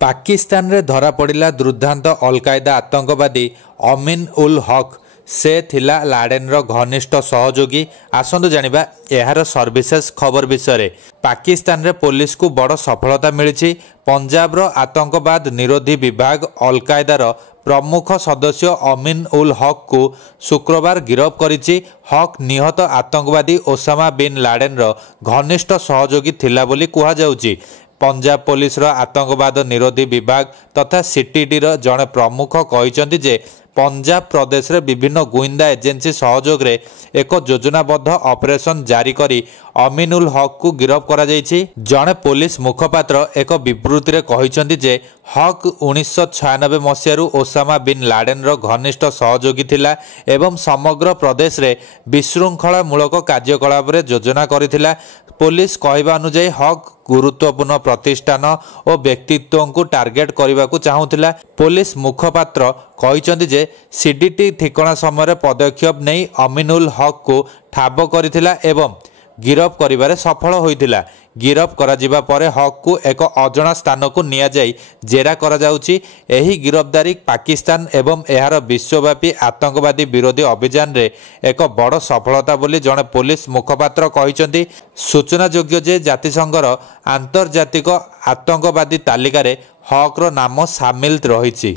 ପାକିସ୍ତାନରେ ଧରାପଡ଼ିଲା ଦୁର୍ଦ୍ଦାନ୍ତ ଅଲକାଏଦା ଆତଙ୍କବାଦୀ ଅମିନ ଉଲ୍ ହକ୍। ସେ ଥିଲା ଲାଡେନର ଘନିଷ୍ଠ ସହଯୋଗୀ। ଆସନ୍ତୁ ଜାଣିବା ଏହାର ସର୍ଭିସେସ୍ ଖବର ବିଷୟରେ। ପାକିସ୍ତାନରେ ପୋଲିସକୁ ବଡ଼ ସଫଳତା ମିଳିଛି। ପଞ୍ଜାବର ଆତଙ୍କବାଦ ନିରୋଧୀ ବିଭାଗ ଅଲକାଏଦାର ପ୍ରମୁଖ ସଦସ୍ୟ ଅମିନ ଉଲ୍ ହକ୍କୁ ଶୁକ୍ରବାର ଗିରଫ କରିଛି। ହକ୍ ନିହତ ଆତଙ୍କବାଦୀ ଓସାମା ବିନ୍ ଲାଡେନର ଘନିଷ୍ଠ ସହଯୋଗୀ ଥିଲା ବୋଲି କୁହାଯାଉଛି। ପଞ୍ଜାବ ପୋଲିସର ଆତଙ୍କବାଦ ନିରୋଧୀ ବିଭାଗ ତଥା ସିଟିଡିର ଜଣେ ପ୍ରମୁଖ କହିଛନ୍ତି ଯେ ପଞ୍ଜାବ ପ୍ରଦେଶରେ ବିଭିନ୍ନ ଗୁଇନ୍ଦା ଏଜେନ୍ସି ସହଯୋଗରେ ଏକ ଯୋଜନାବଦ୍ଧ ଅପରେସନ ଜାରି କରି ଅମିନ ଉଲ୍ ହକ୍କୁ ଗିରଫ କରାଯାଇଛି। ଜଣେ ପୋଲିସ ମୁଖପାତ୍ର ଏକ ବିବୃତ୍ତିରେ କହିଛନ୍ତି ଯେ ହକ୍ 1996 ମସିହାରୁ ଓସାମା ବିନ୍ ଲାଡେନର ଘନିଷ୍ଠ ସହଯୋଗୀ ଥିଲା ଏବଂ ସମଗ୍ର ପ୍ରଦେଶରେ ବିଶୃଙ୍ଖଳାମୂଳକ କାର୍ଯ୍ୟକଳାପରେ ଯୋଜନା କରିଥିଲା। ପୋଲିସ କହିବା ଅନୁଯାୟୀ ହକ୍ ଗୁରୁତ୍ୱପୂର୍ଣ୍ଣ ପ୍ରତିଷ୍ଠାନ ଓ ବ୍ୟକ୍ତିତ୍ୱଙ୍କୁ ଟାର୍ଗେଟ କରିବାକୁ ଚାହୁଁଥିଲା। ପୋଲିସ ମୁଖପାତ୍ର କହିଛନ୍ତି ଯେ ସିଡିଟି ଠିକଣା ସମୟରେ ପଦକ୍ଷେପ ନେଇ ଅମିନ ଉଲ୍ ହକ୍କୁ ଠାବ କରିଥିଲା ଏବଂ ଗିରଫ କରିବାରେ ସଫଳ ହୋଇଥିଲା। ଗିରଫ କରାଯିବା ପରେ ହକ୍କୁ ଏକ ଅଜଣା ସ୍ଥାନକୁ ନିଆଯାଇ ଜେରା କରାଯାଉଛି। ଏହି ଗିରଫଦାରୀ ପାକିସ୍ତାନ ଏବଂ ଏହାର ବିଶ୍ୱବ୍ୟାପୀ ଆତଙ୍କବାଦୀ ବିରୋଧୀ ଅଭିଯାନରେ ଏକ ବଡ଼ ସଫଳତା ବୋଲି ଜଣେ ପୋଲିସ ମୁଖପାତ୍ର କହିଛନ୍ତି। ସୂଚନାଯୋଗ୍ୟ ଯେ ଜାତିସଂଘର ଆନ୍ତର୍ଜାତିକ ଆତଙ୍କବାଦୀ ତାଲିକାରେ ହକ୍ର ନାମ ସାମିଲ ରହିଛି।